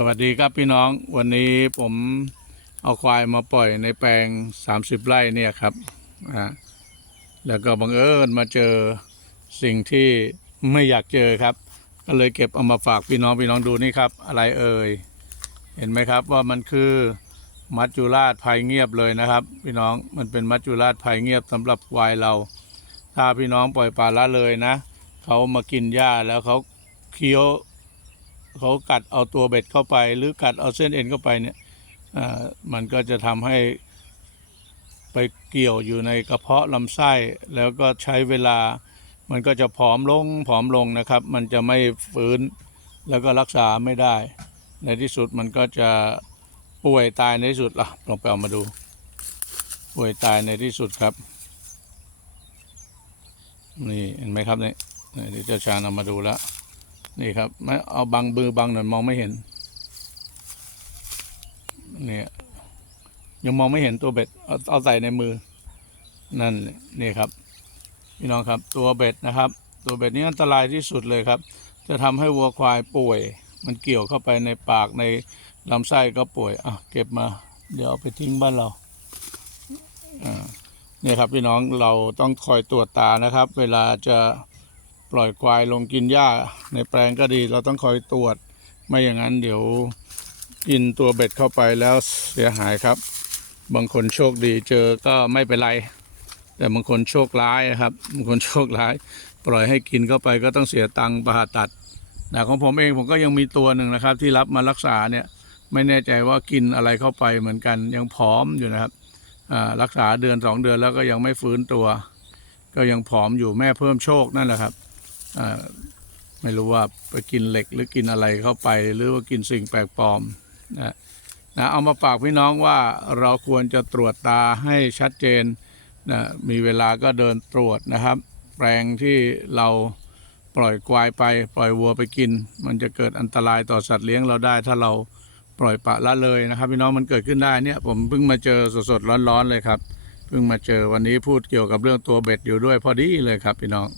สวัสดีครับพี่น้องวันนี้ผมเอาควายมาปล่อยในแปลง 30 ไร่เนี่ยครับอ่าแล้วก็บังเอิญมาเจอสิ่งที่ไม่อยากเจอครับ ก็เลยเก็บเอามาฝากพี่น้องพี่น้องดูนี่ครับ อะไรเอ่ยเห็นไหมครับว่ามันคือมัจจุราชภัยเงียบเลยนะครับ พี่น้องมันเป็นมัจจุราชภัยเงียบสำหรับควายเรา ถ้าพี่น้องปล่อยปลาละเลยนะเขามากินหญ้าแล้วเขาเคี้ยว เขากัดเอาตัวเบ็ดเข้าไป หรือกัดเอาเส้นเอ็นเข้าไปเนี่ยมันก็จะทำให้ไปเกี่ยวอยู่ในกระเพาะลำไส้ แล้วก็ใช้เวลา มันก็จะผอมลงผอมลงนะครับ มันจะไม่ฟื้นแล้วก็รักษาไม่ได้ ในที่สุดมันก็จะป่วยตายในที่สุดล่ะลองไปเอามาดู ป่วยตายในที่สุดครับ นี่เห็นไหมครับเนี่ยนี่เดี๋ยวเจ้าชาญเอามาดูแล้ว นี่ครับไม่เอาบังบือบังหน่อยมองไม่เห็น เนี่ย ยังมองไม่เห็นตัวเบ็ดเอาเอาใส่ในมือ นั่นนี่ครับ พี่น้องครับตัวเบ็ดนะครับ ตัวเบ็ดนี้อันตรายที่สุดเลยครับ จะทำให้วัวควายป่วย มันเกี่ยวเข้าไปในปากในลำไส้ก็ป่วยอะเก็บมา เดี๋ยวเอาไปทิ้งบ้านเราอ่าเนี่ยครับพี่น้องเราต้องคอยตรวจตานะครับ เวลาจะ ปล่อยควายลงกินหญ้าในแปลงก็ดี เราต้องคอยตรวจ ไม่อย่างนั้นเดี๋ยวกินตัวเบ็ดเข้าไปแล้วเสียหายครับ บางคนโชคดีเจอก็ไม่เป็นไร แต่บางคนโชคร้ายครับบางคนโชคร้าย ปล่อยให้กินเข้าไปก็ต้องเสียตังค์ผ่าตัดแต่ของผมเองผมก็ยังมีตัวหนึ่งนะครับ ที่รับมารักษาเนี่ยไม่แน่ใจว่ากินอะไรเข้าไปเหมือนกันยังผอมอยู่นะครับอ่ารักษาเดือนสองเดือนแล้วก็ยังไม่ฟื้นตัว ก็ยังผอมอยู่แม่เพิ่มโชคนั่นแหละครับ ไม่รู้ว่าไปกินเหล็กหรือกินอะไรเข้าไป หรือว่ากินสิ่งแปลกปลอมนะนะเอามาฝากพี่น้องว่าเราควรจะตรวจตาให้ชัดเจนนะมีเวลาก็เดินตรวจนะครับ แปลงที่เราปล่อยควายไป ปล่อยวัวไปกิน มันจะเกิดอันตรายต่อสัตว์เลี้ยงเราได้ ถ้าเราปล่อยปละละเลยนะครับ พี่น้องมันเกิดขึ้นได้เนี่ย ผมเพิ่งมาเจอสดๆร้อนๆเลยครับเพิ่งมาเจอวันนี้พูดเกี่ยวกับเรื่องตัวเบ็ดอยู่ด้วยพอดีเลยครับพี่น้อง